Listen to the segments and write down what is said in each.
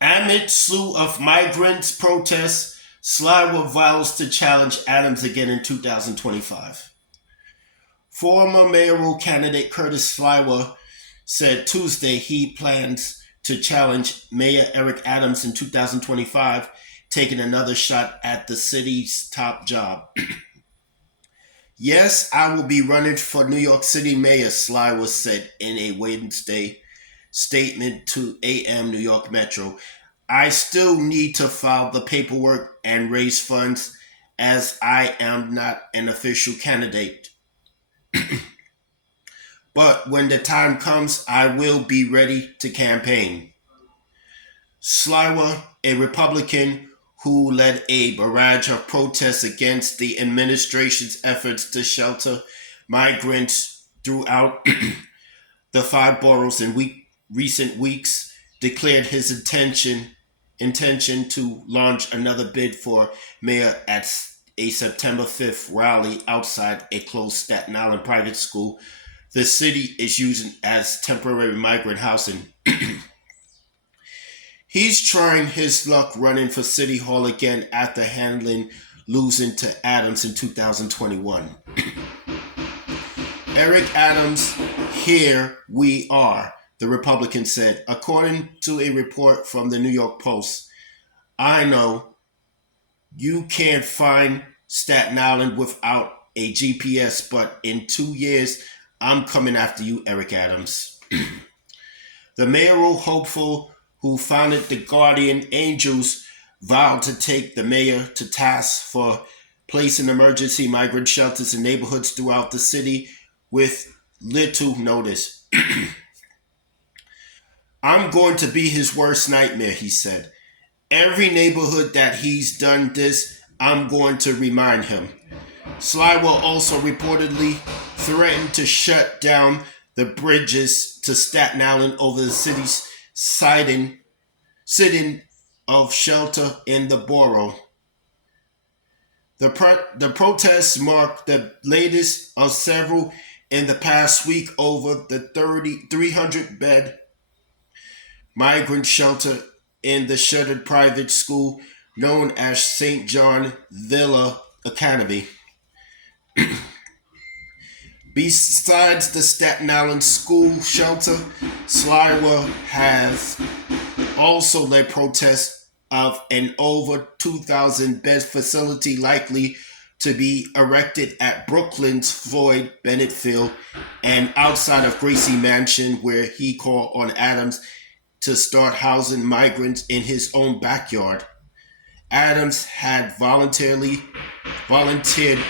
Amid slew of migrants protests, Sliwa vows to challenge Adams again in 2025. Former mayoral candidate Curtis Sliwa said Tuesday he plans to challenge Mayor Eric Adams in 2025, taking another shot at the city's top job. Yes, I will be running for New York City Mayor, Sliwa said in a Wednesday statement to AM New York Metro. I still need to file the paperwork and raise funds as I am not an official candidate. But when the time comes, I will be ready to campaign. Sliwa, a Republican who led a barrage of protests against the administration's efforts to shelter migrants throughout the five boroughs in recent weeks, declared his intention to launch another bid for mayor at a September 5th rally outside a closed Staten Island private school the city is using as temporary migrant housing. He's trying his luck running for City Hall again after handling losing to Adams in 2021. Eric Adams, here we are, the Republican said, according to a report from the New York Post. I know you can't find Staten Island without a GPS, but in 2 years, I'm coming after you, Eric Adams. The mayoral hopeful who founded the Guardian Angels vowed to take the mayor to task for placing emergency migrant shelters in neighborhoods throughout the city with little notice. I'm going to be his worst nightmare, he said. Every neighborhood that he's done this, I'm going to remind him. Sliwa also reportedly threatened to shut down the bridges to Staten Island over the city's sitting of shelter in the borough. The protests mark the latest of several in the past week over the 300-bed migrant shelter in the shuttered private school known as St. John Villa Academy. Besides the Staten Island school shelter, Sliwa has also led protests of an over 2,000 bed facility likely to be erected at Brooklyn's Floyd Bennett Field and outside of Gracie Mansion, where he called on Adams to start housing migrants in his own backyard. Adams had volunteered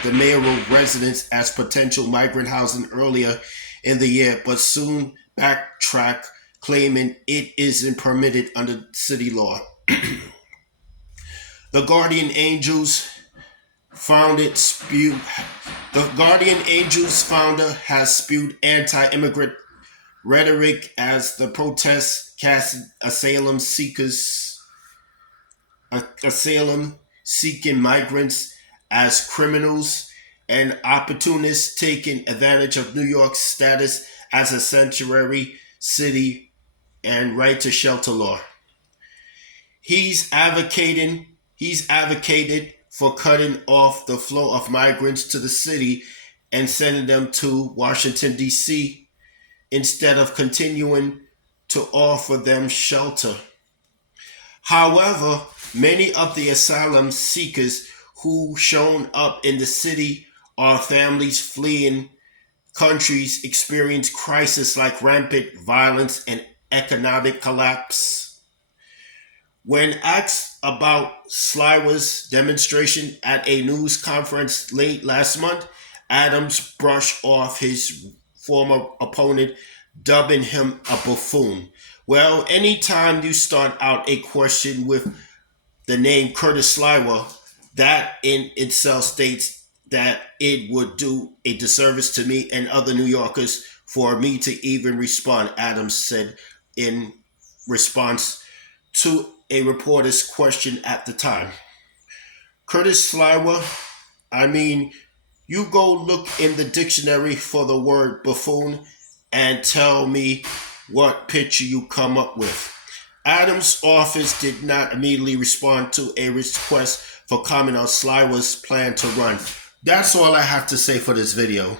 the mayoral residence as potential migrant housing earlier in the year, but soon backtracked, claiming it isn't permitted under city law. The Guardian Angels founder has spewed anti-immigrant rhetoric as the protests cast asylum-seeking migrants as criminals and opportunists taking advantage of New York's status as a sanctuary city and right to shelter law. He's advocated for cutting off the flow of migrants to the city and sending them to Washington, D.C., instead of continuing to offer them shelter. However, many of the asylum seekers who shown up in the city are families fleeing countries experience crises like rampant violence and economic collapse. When asked about Sliwa's demonstration at a news conference late last month, Adams brushed off his former opponent, dubbing him a buffoon. Well, anytime you start out a question with the name Curtis Sliwa, that in itself states that it would do a disservice to me and other New Yorkers for me to even respond, Adams said in response to a reporter's question at the time. Curtis Sliwa, I mean, you go look in the dictionary for the word buffoon and tell me what picture you come up with. Adams' office did not immediately respond to a request for comment on Sliwa's plan to run. That's all I have to say for this video.